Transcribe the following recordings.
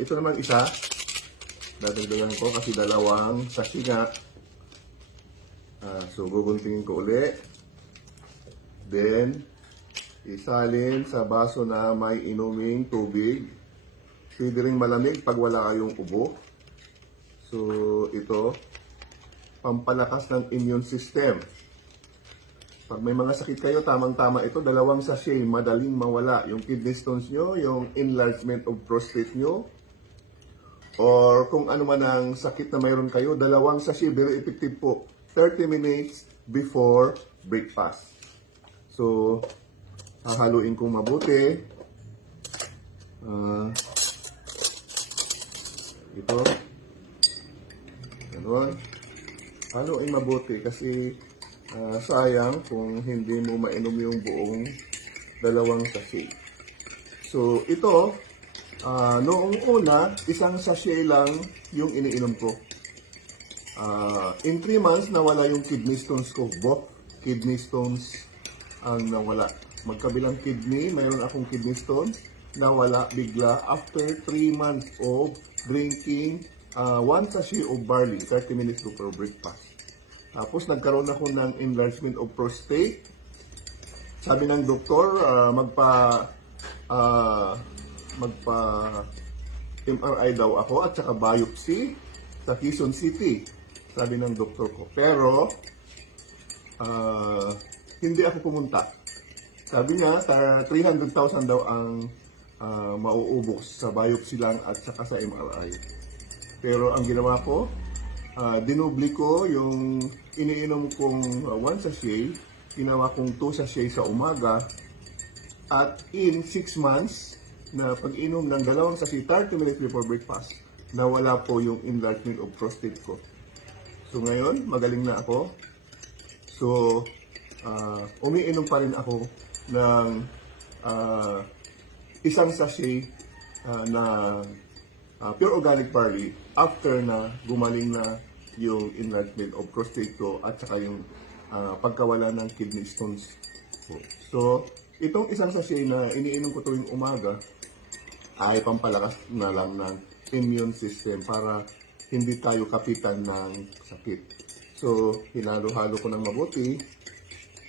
ito naman isa. Dadagdagan ko kasi dalawang sachet nga. Ah, so, guguntingin ko uli. Then, isalin sa baso na may inuming tubig. Rin malamig pag wala kayong ubo. So, ito, pampalakas ng immune system. Pag may mga sakit kayo, tamang-tama ito, dalawang sachet, madaling mawala. Yung kidney stones nyo, yung enlargement of prostate nyo, or kung ano man ang sakit na mayroon kayo, dalawang sachet, very effective po. 30 minutes before breakfast. So, hahaluin kong mabuti. Ah, ito. Ganon. Haluin mabuti kasi ah, sayang kung hindi mo mainom yung buong dalawang sachet. So, ito, ah, noong una, isang sachet lang yung iniinom ko. Ah, in 3 months, nawala yung kidney stones ko. Both kidney stones ang nawala. Magkabilang kidney, mayroon akong kidney stones, nawala bigla after 3 months of drinking uh, one sachet of barley, 30 minutes before breakfast. Tapos nagkaroon ako ng enlargement of prostate. Sabi ng doktor, ah, magpa ah, magpa MRI daw ako at saka biopsy sa Quezon City. Sabi ng doktor ko. Pero ah, hindi ako pumunta. Sabi niya, sa 300,000 daw ang ah, mauubos sa biopsy lang at saka sa MRI. Pero ang ginawa ko, uh, dinubli ko yung iniinom kong uh, one sachet, ginawa kong two sachet sa umaga, at in 6 months, na pag-inom ng dalawang sachet 30 minutes before breakfast, nawala po yung enlargement of prostate ko. So ngayon, magaling na ako. So, uh, umiinom pa rin ako ng uh, isang sachet uh, na uh, pure organic barley after na gumaling na yung enlargement of prostate ko at saka yung uh, pagkawala ng kidney stones ko. So, itong isang sachet na iniinom ko tuwing umaga ay pampalakas na lang ng immune system para hindi tayo kapitan ng sakit. So, hinalo-halo ko ng mabuti,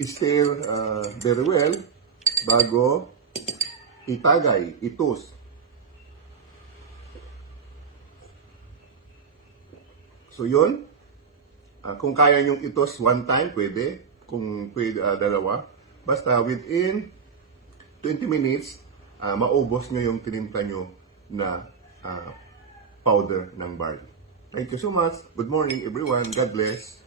stir uh, very well bago itagay, itos. So yun, Ah, kung kaya yung itos one time, pwede. Kung pwede, ah, dalawa. Basta within 20 minutes, ah, maubos nyo yung tinimpla nyo na ah, powder ng barley. Thank you so much. Good morning everyone. God bless.